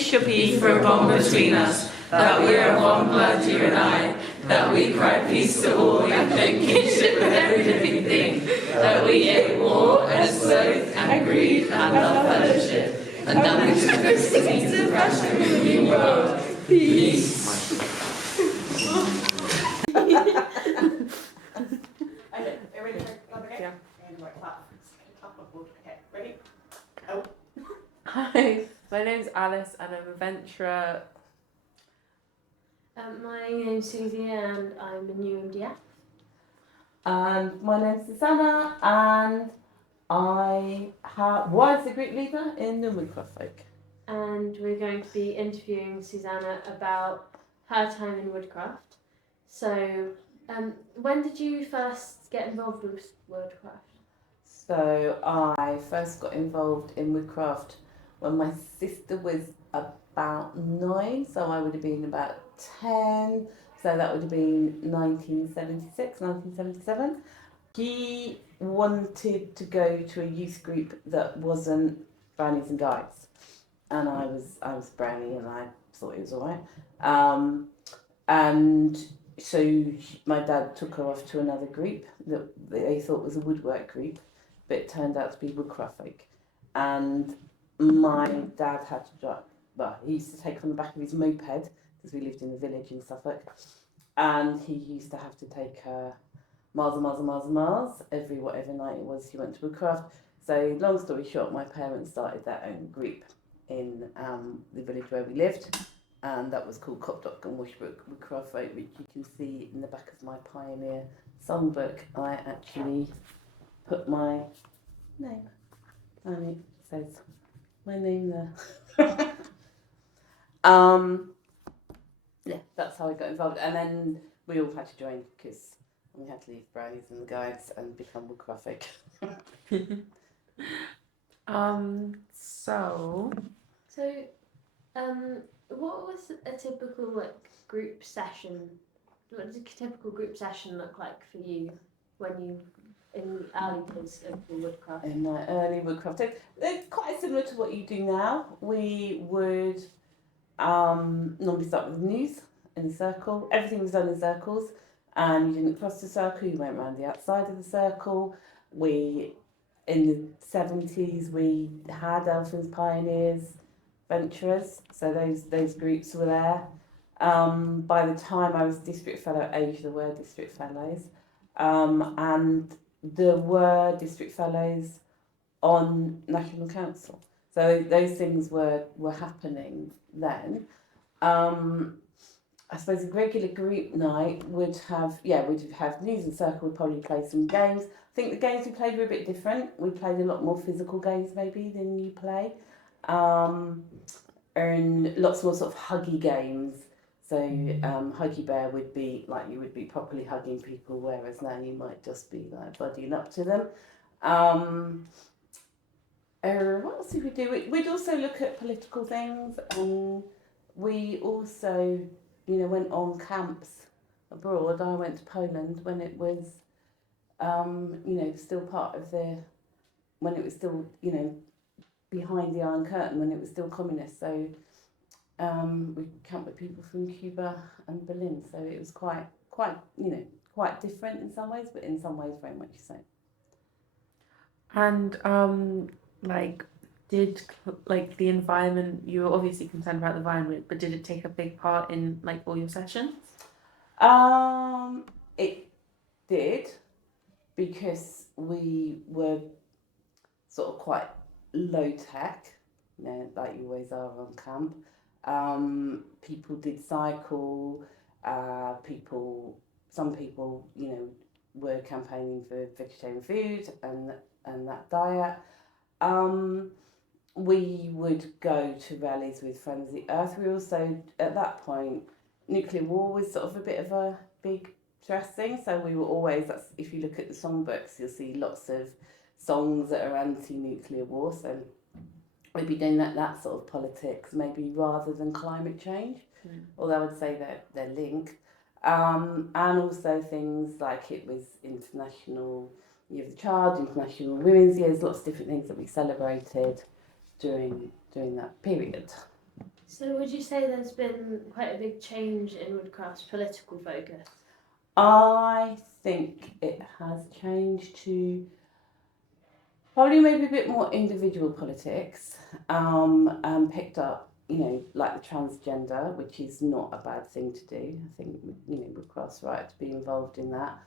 Shall be for a bond between us, that we are one blood, you and I, that we cry peace to all, and then kinship with every living thing, that we hate war and sloth and greed and love fellowship, and nothing to proceed to fashion in the new world. Peace. Okay, ready? Yeah. And like that. Okay, ready? Oh. Hi, my name's Alice and I'm a venturer. My name's Suzy and I'm a Newham DF. And my name's Suzannah and I was the group leader in the Woodcraft. And we're going to be interviewing Suzannah about her time in Woodcraft. So, when did you first get involved with Woodcraft? So I first got involved in Woodcraft when my sister was about 9, so I would have been about 10, so that would have been 1976, 1977. She wanted to go to a youth group that wasn't brownies and guides, and I was brownie and I thought it was alright. And so my dad took her off to another group that they thought was a woodwork group, but it turned out to be Woodcraft. And my dad had to drive, well, he used to take her on the back of his moped, because we lived in the village in Suffolk, and he used to have to take her miles and miles and miles and miles every whatever night it was he went to Woodcraft. So long story short, my parents started their own group in the village where we lived, and that was called Copdock and Washbrook Woodcraft, which you can see in the back of my Pioneer songbook. I actually put my name, and it says my name there. Yeah, that's how I got involved, and then we all had to join because we had to leave brownies and the guides and become Woodcraft. What was a typical group session? What does a typical group session look like for you when you in the early days of the Woodcraft? In my early Woodcraft, it's quite similar to what you do now. We would normally start with news in a circle. Everything was done in circles, and you didn't cross the circle. You went around the outside of the circle. In the 70s, we had Elfins, Pioneers, Venturers, so those groups were there. By the time I was district fellow at age, there were district fellows, and there were district fellows on National Council. So those things were happening then. I suppose a regular group night would have news and circle, would probably play some games. I think the games we played were a bit different. We played a lot more physical games maybe than you play. And lots more sort of huggy games. So Huggy Bear would be like you would be properly hugging people, whereas now you might just be like buddying up to them. What else did we do? We'd also look at political things, and we also, went on camps abroad. I went to Poland when it was, still part of when it was still, behind the Iron Curtain, when it was still communist. So we camped with people from Cuba and Berlin. So it was quite different in some ways, but in some ways very much the same. And did the environment, you were obviously concerned about the environment, but did it take a big part in all your sessions? It did, because we were sort of quite low tech, like you always are on camp. People did cycle, some people, were campaigning for vegetarian food and that diet. We would go to rallies with Friends of the Earth. We also, at that point, nuclear war was sort of a bit of a big stress thing. So we were always, if you look at the songbooks, you'll see lots of songs that are anti-nuclear war. So we'd be doing that sort of politics, maybe rather than climate change. Although I would say they're linked. And also things like it was International Year of the Child, International Women's Years, lots of different things that we celebrated during that period. So So would you say there's been quite a big change in Woodcraft's political focus? I think it has changed to probably maybe a bit more individual politics, and picked up, like the transgender, which is not a bad thing to do. I think, Woodcraft's right to be involved in that.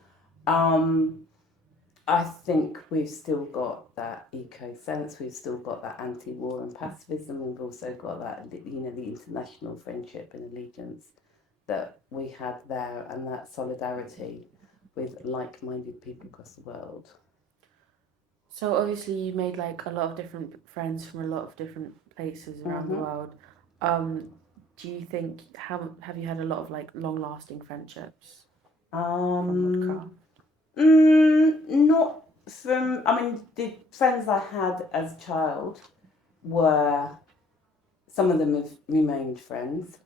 I think we've still got that eco sense, we've still got that anti-war and pacifism, we've also got that, the international friendship and allegiance that we had there, and that solidarity with like-minded people across the world. So obviously you made like a lot of different friends from a lot of different places around the world. Do you think have you had a lot of like long-lasting friendships from Woodcraft? Not from. I mean, the friends I had as a child were. Some of them have remained friends.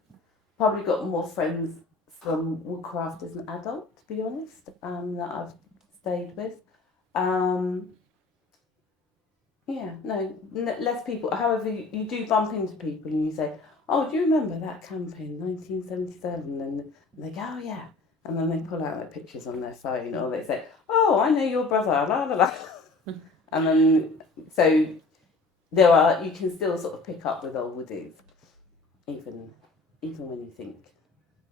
Probably got more friends from Woodcraft as an adult, to be honest, that I've stayed with. Yeah, no, less people. However, you do bump into people and you say, "Oh, do you remember that camp in 1977?" And they go, "Oh, yeah." And then they pull out their pictures on their phone, or they say, "Oh, I know your brother, la la la." And then, so you can still sort of pick up with old woodies, even when you think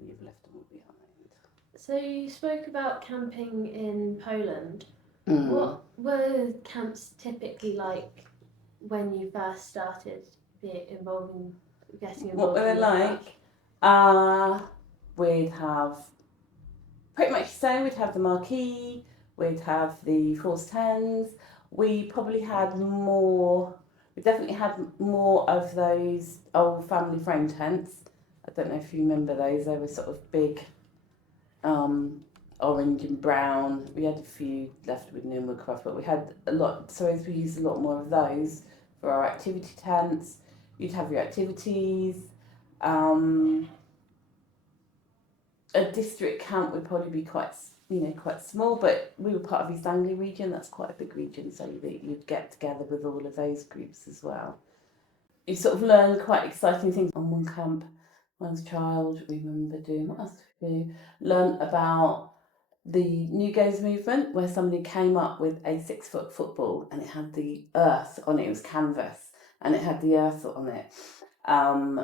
you've left them all behind. So you spoke about camping in Poland. Mm. What were camps typically like when you first started getting involved What were they in like? We'd have pretty much the same. We'd have the marquee, we'd have the false tens. We probably had more. We definitely had more of those old family frame tents. I don't know if you remember those. They were sort of big, orange and brown. We had a few left with Newham Woodcraft, but we had a lot. So we used a lot more of those for our activity tents. You'd have your activities. A district camp would probably be quite small, but we were part of East Anglia region. That's quite a big region, so you'd get together with all of those groups as well. You sort of learn quite exciting things on one camp. When I was a child, we remember doing, what else did we do? Learn about the New Games movement, where somebody came up with a 6-foot football and it had the earth on it. It was canvas and it had the earth on it. And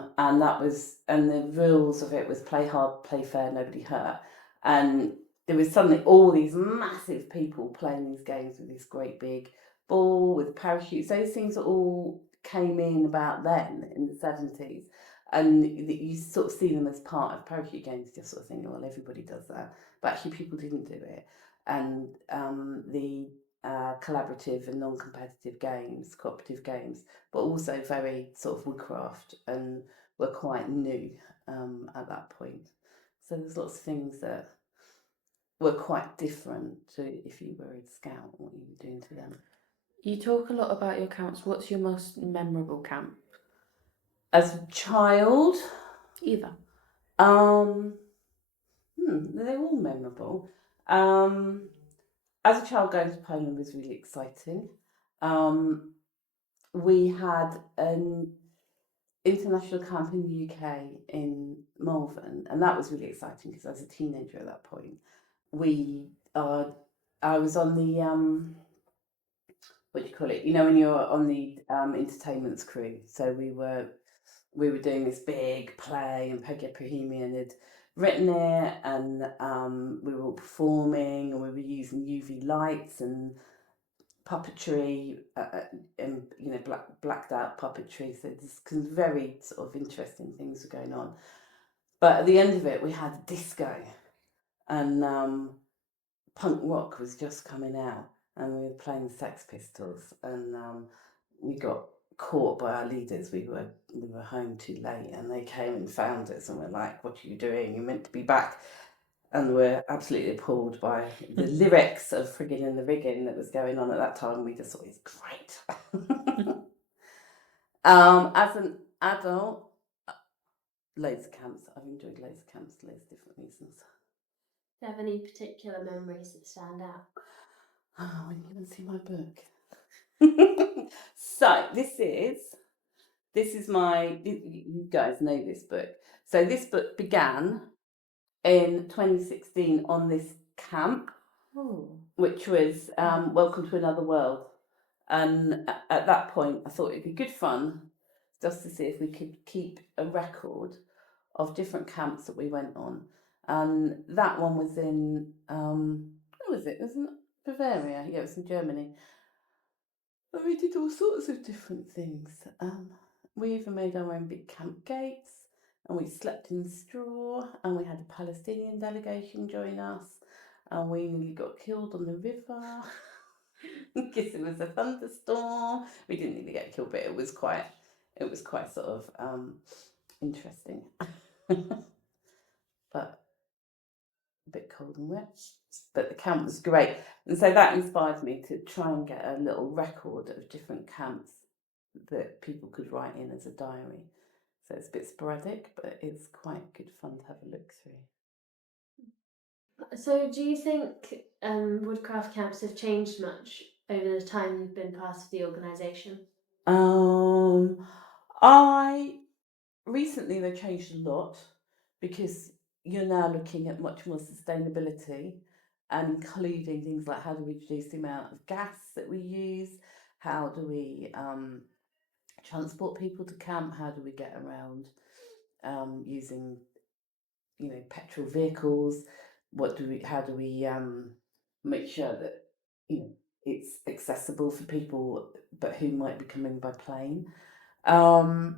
the rules of it was play hard, play fair, nobody hurt. And there was suddenly all these massive people playing these games with this great big ball with parachutes. Those things all came in about then in the 70s. And you sort of see them as part of parachute games, just sort of thinking, well, everybody does that. But actually people didn't do it. And the collaborative and non-competitive games, cooperative games, but also very sort of Woodcraft, and were quite new at that point. So there's lots of things that were quite different to if you were a scout, what you were doing to them. You talk a lot about your camps. What's your most memorable camp? As a child? Either. They're all memorable. As a child, going to Poland was really exciting. We had an international camp in the UK in Malvern, and that was really exciting because I was a teenager at that point. I was on the what do you call it? You know, when you're on the entertainments crew. So we were doing this big play, and Peggy Bohemian had written it, and we were all performing, and we were using UV lights and puppetry, and blacked out puppetry. So there's very sort of interesting things were going on. But at the end of it, we had disco, and punk rock was just coming out, and we were playing the Sex Pistols, and we got caught by our leaders. We were home too late, and they came and found us, and we're like, "What are you doing? You're meant to be back." And we're absolutely appalled by the lyrics of Friggin' and the Riggin' that was going on at that time. We just thought it's great. As an adult, loads of camps. I've enjoyed loads of camps for loads of different reasons. Do you have any particular memories that stand out? Oh, when you can see my book. So this is this is you guys know this book. So this book began in 2016 on this camp, which was Welcome to Another World. And at that point, I thought it'd be good fun just to see if we could keep a record of different camps that we went on. And that one was in, where was it? It was in Bavaria. Yeah, it was in Germany. And we did all sorts of different things. We even made our own big camp gates, and we slept in straw, and we had a Palestinian delegation join us, and we nearly got killed on the river because it was a thunderstorm. We didn't really get killed, but it was quite sort of interesting, but a bit cold and wet. But the camp was great, and so that inspired me to try and get a little record of different camps that people could write in as a diary. So it's a bit sporadic, but it's quite good fun to have a look through. So do you think Woodcraft camps have changed much over the time you've been part of the organisation? I recently they changed a lot because you're now looking at much more sustainability and including things like how do we reduce the amount of gas that we use, how do we transport people to camp, how do we get around using petrol vehicles, how do we make sure that it's accessible for people but who might be coming by plane. I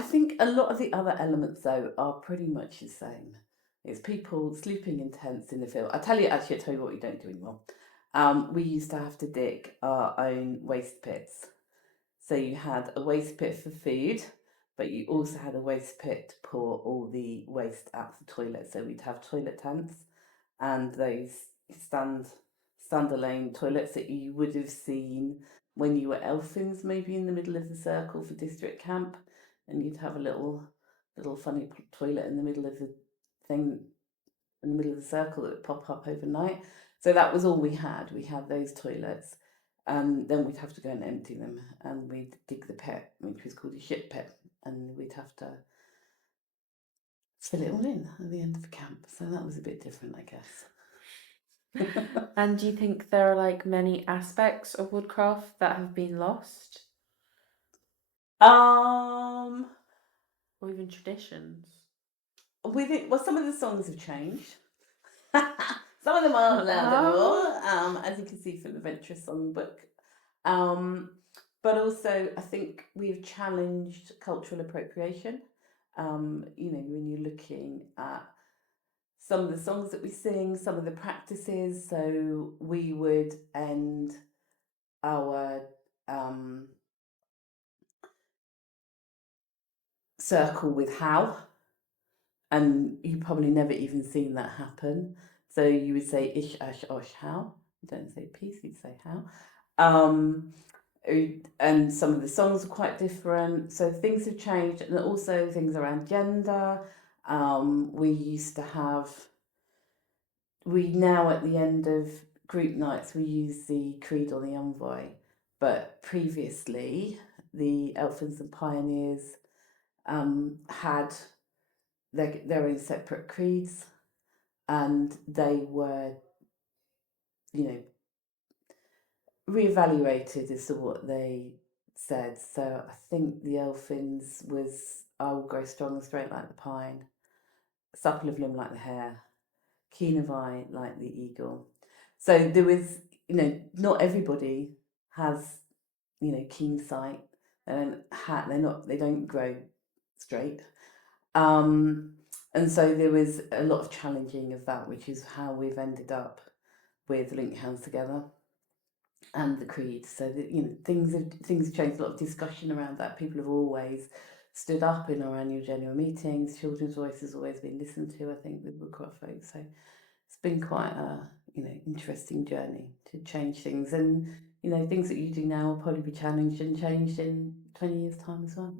think a lot of the other elements though are pretty much the same. It's people sleeping in tents in the field. I'll tell you what you don't do anymore. We used to have to dig our own waste pits. So you had a waste pit for food, but you also had a waste pit to pour all the waste out the toilet. So we'd have toilet tents and those standalone toilets that you would have seen when you were elfins, maybe in the middle of the circle for district camp, and you'd have a little funny toilet in the middle of the thing, in the middle of the circle that would pop up overnight. So that was all we had. We had those toilets. Then we'd have to go and empty them, and we'd dig the pit, which was called a shit pit, and we'd have to fill it all in at the end of the camp. So that was a bit different, I guess. And do you think there are like many aspects of Woodcraft that have been lost? Or even traditions? Some of the songs have changed. Some of them aren't allowed anymore, as you can see from the Venturous Songbook. But also, I think we've challenged cultural appropriation. When you're looking at some of the songs that we sing, some of the practices. So we would end our circle with how, and you probably never even seen that happen. So you would say ish, ash, osh, how. You don't say peace, you'd say how. And some of the songs are quite different. So things have changed, and also things around gender. We now at the end of group nights, we use the creed or the envoy. But previously, the Elfins and Pioneers had their own separate creeds, and they were, reevaluated as to what they said. So I think the Elfins was I will grow strong and straight like the pine, supple of limb like the hare, keen of eye like the eagle. So there was, not everybody has, keen sight. They don't grow straight. And so there was a lot of challenging of that, which is how we've ended up with Link Hands Together and the creed. So that things have changed. A lot of discussion around that. People have always stood up in our annual general meetings. Children's voice has always been listened to, I think, with Woodcraft folk. So it's been quite a interesting journey to change things, and things that you do now will probably be challenged and changed in 20 years' time as well.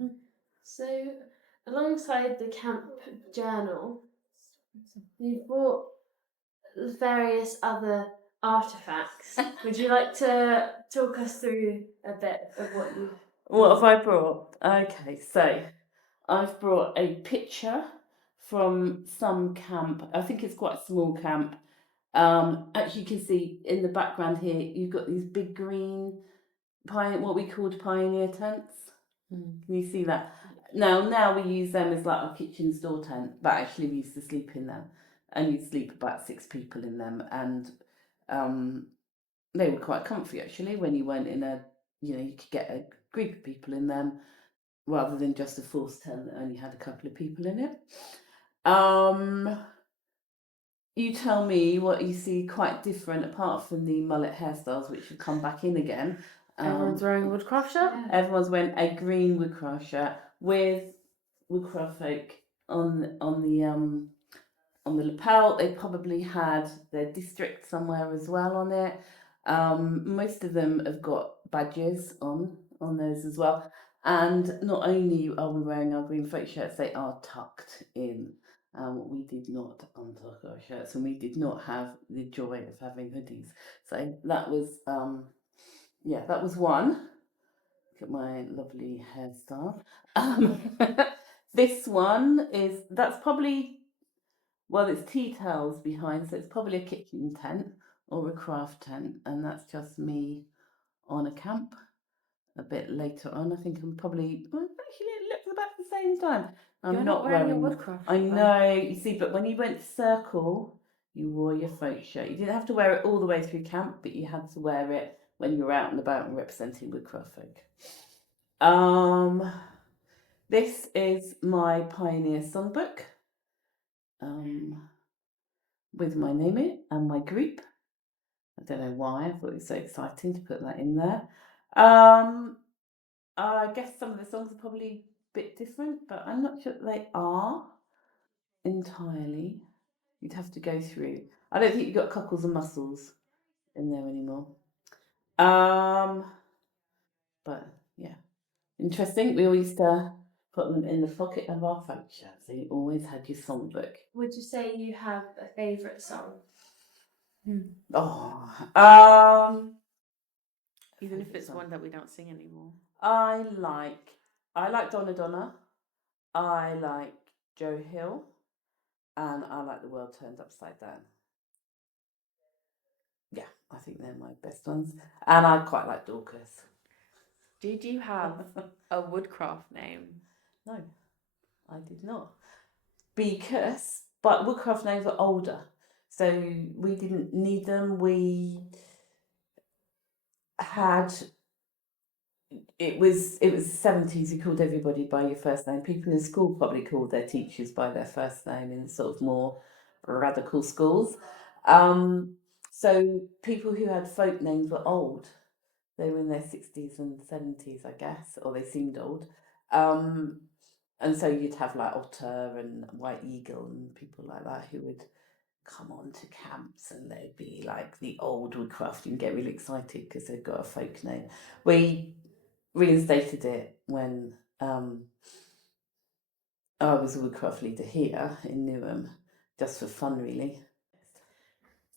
So alongside the camp journal, you've brought various other artifacts. Would you like to talk us through a bit of what you? What have I brought? Okay, so I've brought a picture from some camp. I think it's quite a small camp. As you can see in the background here, you've got these big green what we called pioneer tents. Can you see that? Now we use them as like our kitchen store tent, but actually we used to sleep in them, and you'd sleep about 6 people in them, and they were quite comfy actually. When you went in you could get a group of people in them rather than just a forced tent that only had a couple of people in it. You tell me what you see quite different apart from the mullet hairstyles, which have come back in again. Everyone's wearing a Woodcraft shirt? Everyone's wearing a green Woodcraft shirt with Woodcraft folk on the lapel. They probably had their district somewhere as well on it. Most of them have got badges on those as well. And not only are we wearing our green folk shirts, they are tucked in. We did not untuck our shirts, and we did not have the joy of having hoodies. So that was that was one. Look at my lovely hairstyle. This one that's probably, well, it's tea towels behind, so it's probably a kitchen tent or a craft tent, and that's just me on a camp a bit later on. I think I'm probably, well, actually it looks about the same time. I'm You're not wearing your wearing Woodcraft I shirt, though. know, you see, but when you went to Circle, you wore your folk shirt. You didn't have to wear it all the way through camp, but you had to wear it when you were out and about and representing Woodcraft folk. This is my Pioneer songbook, with my name in it and my group. I don't know why, I thought it was so exciting to put that in there. I guess some of the songs are probably a bit different, but I'm not sure that they are entirely. You'd have to go through. I don't think you've got Cockles and Mussels in there anymore. But yeah, interesting. We all used to put them in the pocket of our folk shirt, so you always had your songbook. Would you say you have a favourite song? Even if it's one that we don't sing anymore. I like Donna Donna. I like Joe Hill, and I like The World Turned Upside Down. Yeah, I think they're my best ones, and I quite like Dorcas. Did you have a Woodcraft name? No, I did not, but Woodcraft names are older, so we didn't need them. We had. It was the 70s. You called everybody by your first name. People in school probably called their teachers by their first name in sort of more radical schools. So people who had folk names were old. They were in their 60s and 70s, I guess, or they seemed old. And so you'd have like Otter and White Eagle and people like that who would come on to camps, and they'd be like the old Woodcraft and get really excited because they've got a folk name. We reinstated it when I was a Woodcraft leader here in Newham, just for fun, really.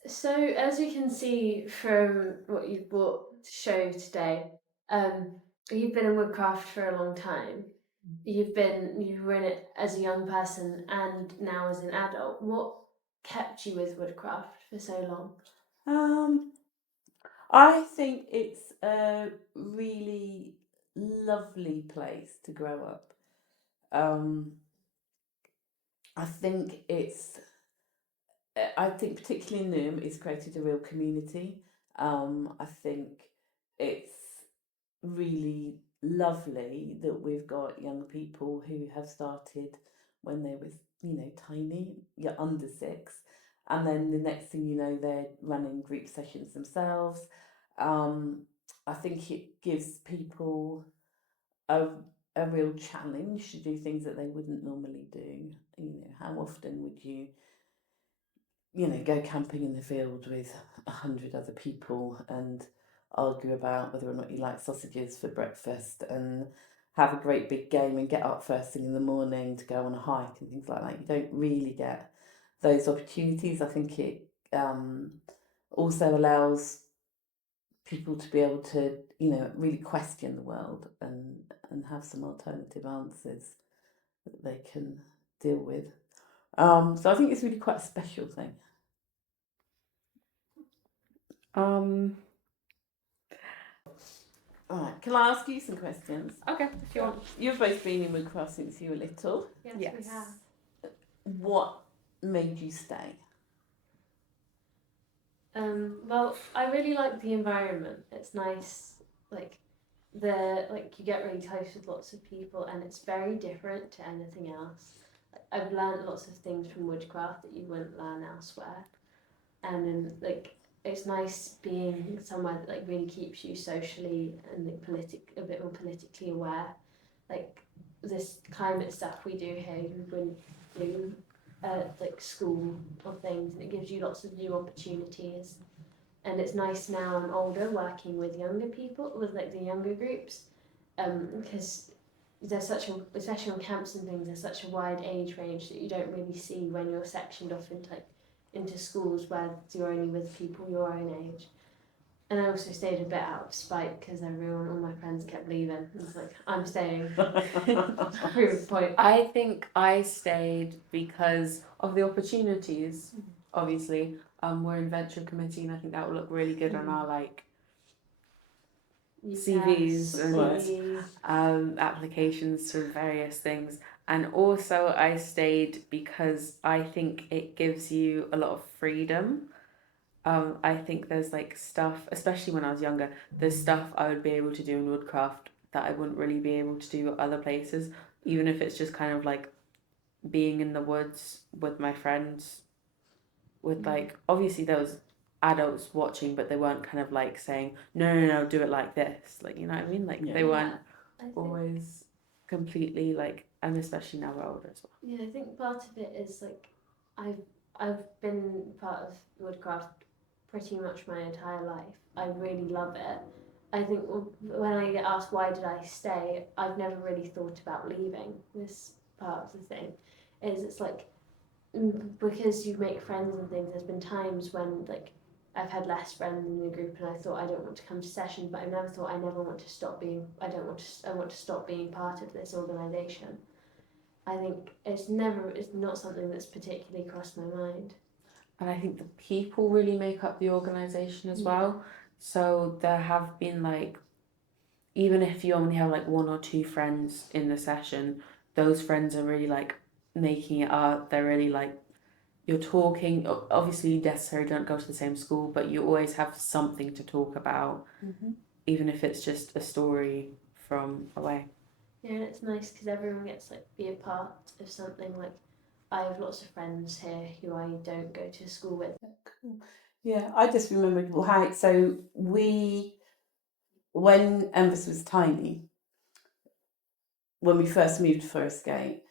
So, as you can see from what you've brought to show today, you've been in Woodcraft for a long time. You were in it as a young person and now as an adult. What kept you with Woodcraft for so long? I think it's a really lovely place to grow up. I think particularly in Newham, it's created a real community. I think it's really lovely that we've got young people who have started when they were, tiny, you're under 6, and then the next thing you know, they're running group sessions themselves. I think it gives people a real challenge to do things that they wouldn't normally do. How often would you go camping in the field with 100 other people and argue about whether or not you like sausages for breakfast and have a great big game and get up first thing in the morning to go on a hike and things like that. You don't really get those opportunities. I think it also allows people to be able to, really question the world and have some alternative answers that they can deal with. So I think it's really quite a special thing. All right, can I ask you some questions? Okay, if you want. You've both been in Woodcraft since you were little. Yes, Yes. we have. What made you stay? Well, I really like the environment. It's nice, you get really close with lots of people, and it's very different to anything else. I've learned lots of things from Woodcraft that you wouldn't learn elsewhere, and it's nice being somewhere that really keeps you socially and a bit more politically aware. Like this climate stuff we do here, you wouldn't do at school or things, and it gives you lots of new opportunities. And it's nice now I'm older working with younger people, with the younger groups, because there's especially on camps and things, there's such a wide age range that you don't really see when you're sectioned off into schools where you're only with people your own age. And I also stayed a bit out of spite because all my friends kept leaving. It's I'm staying. Prove the point. I think I stayed because of the opportunities. Obviously, we're in venture committee, and I think that will look really good on our CVs and applications to various things. And also, I stayed because I think it gives you a lot of freedom. I think there's stuff, especially when I was younger, there's stuff I would be able to do in Woodcraft that I wouldn't really be able to do at other places, even if it's just kind of being in the woods with my friends, with obviously there was adults watching, but they weren't kind of saying, no, do it like this. You know what I mean? They weren't always completely and especially now we're older as well. Yeah, I think part of it is I've been part of Woodcraft pretty much my entire life. I really love it. I think when I get asked why did I stay, I've never really thought about leaving. This part of the thing it's because you make friends and things. There's been times when I've had less friends in the group, and I thought I don't want to come to sessions, but I've never thought I never want to stop being. I want to stop being part of this organisation. I think it's not something that's particularly crossed my mind. And I think the people really make up the organisation as well. So there have been even if you only have one or two friends in the session, those friends are really making it up. They're really you're talking. Obviously, you necessarily don't go to the same school, but you always have something to talk about, even if it's just a story from away. Yeah, and it's nice because everyone gets be a part of something. I have lots of friends here who I don't go to school with. Cool. Yeah, I just remembered how. So when Emvis was tiny, when we first moved to Forest Gate,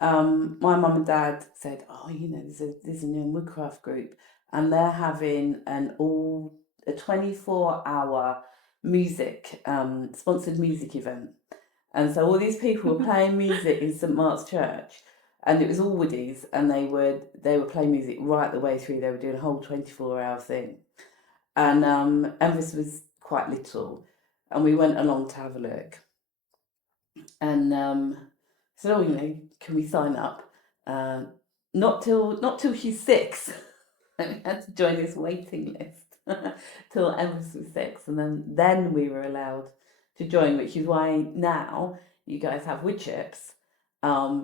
my mum and dad said, "Oh, there's a Newham Woodcraft group, and they're having a 24-hour music sponsored music event." And so all these people were playing music in St Mark's Church, and it was all woodies, and they were playing music right the way through. They were doing a whole 24-hour thing, and Emvis was quite little, and we went along to have a look, and said, "Oh, can we sign up?" Not till she's 6. And we had to join this waiting list till Emvis was 6, and then we were allowed to join, which is why now you guys have wood chips,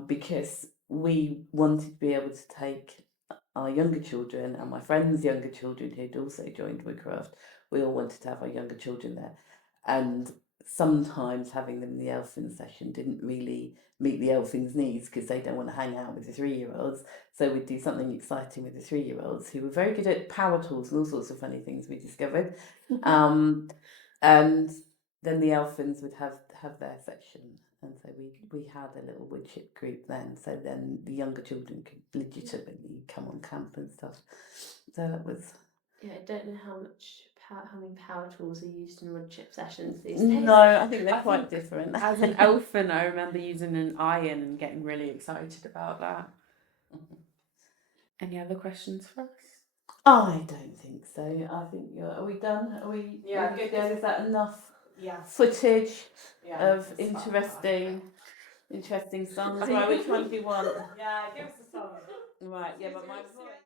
because we wanted to be able to take our younger children and my friends' younger children who'd also joined Woodcraft. We all wanted to have our younger children there, and sometimes having them in the Elfin session didn't really meet the Elfins' needs because they don't want to hang out with the 3-year-olds. So we'd do something exciting with the 3-year-olds who were very good at power tools and all sorts of funny things we discovered. And then the Elfins would have their section, and so we had a little wood chip group then. So then the younger children could legitimately come on camp and stuff. So that was. Yeah, I don't know how many power tools are used in wood chip sessions these days. No, I think they're quite different. As an elfin, I remember using an iron and getting really excited about that. Any other questions for us? I don't think so. I think are we done? Are we? Yeah, are we good, good? Is that enough Yeah. footage Yeah. of interesting songs? Right, which one do you want? Yeah, give us a song. Right, yeah, but my voice.